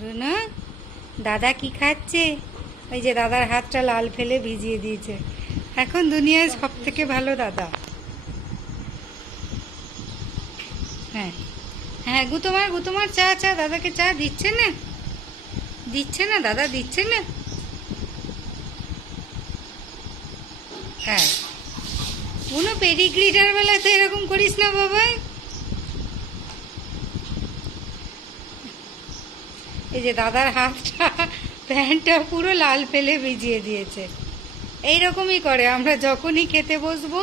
রুনা, দাদা কি খাচ্ছে? ওই যে দাদার হাতটা লাল ফেলে ভিজিয়ে দিয়েছে। এখন দুনিয়ায় সব থেকে ভালো দাদা। হ্যাঁ হ্যাঁ, গুতোমার গুতোমার, চা চা, দাদাকে চা দিচ্ছে না, দিচ্ছে না দাদা, দিচ্ছে না। হ্যাঁ, কোনো পেডিগ্রিটার বেলায় তো এরকম করিস না বাবা। এই যে দাদার হাতটা, প্যান্টটা পুরো লাল ফেলে ভিজিয়ে দিয়েছে। এইরকমই করে, আমরা যখনই খেতে বসবো,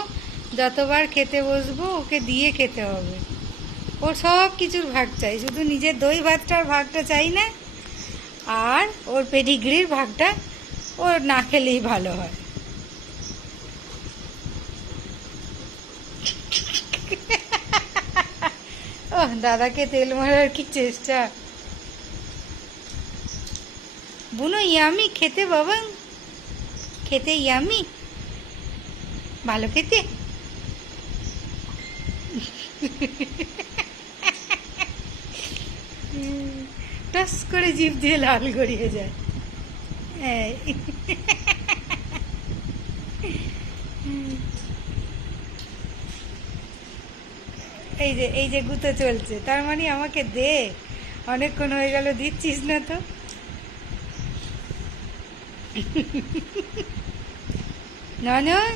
যতবার খেতে বসবো ওকে দিয়ে খেতে হবে। ওর সব কিছুর ভাগ চাই, শুধু নিজের দই ভাতটার ভাগটা চাই না। আর ওর পেডিগ্রির ভাগটা ওর না খেলেই ভালো হয়। ও দাদাকে তেল মারার কি চেষ্টা। বুনো ইয়ামি খেতে বাবা, খেতে ইয়ামি, ভালো খেতে। টস করে জিভ দিয়ে লাল গড়িয়ে যায়। এই যে গুঁতো চলছে, তার মানে আমাকে দে। অনেকক্ষণ হয়ে গেল, দিচ্ছিস না তো। নয়,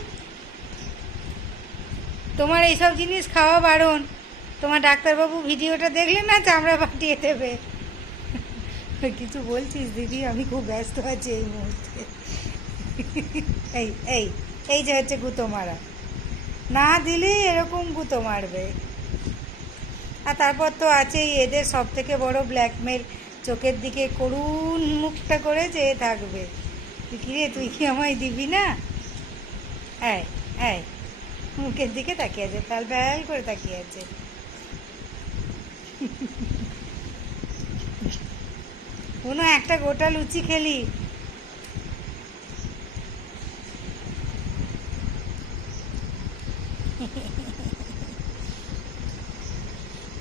তোমার এইসব জিনিস খাওয়া বারণ। তোমার ডাক্তারবাবু ভিডিওটা দেখলে না চামড়া পাঠিয়ে দেবে। কিছু বলছিস দিদি? আমি খুব ব্যস্ত আছি এই মুহূর্তে। এই এই এই যে হচ্ছে গুঁতো মারা, না দিলে এরকম গুঁতো মারবে। আর তারপর তো আছেই এদের সব থেকে বড় ব্ল্যাকমেল, চোখের দিকে করুণ মুখটা করে চেয়ে থাকবে। তুই কি রে, তুই কি আমায় দিবি না? এই এই, মুখের দিকে তাকিয়ে আছে, প্যাল প্যাল করে তাকিয়ে আছে। কোনো একটা গোটা লুচি খেলি।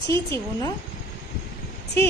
ছি ছি বুনো, ছি।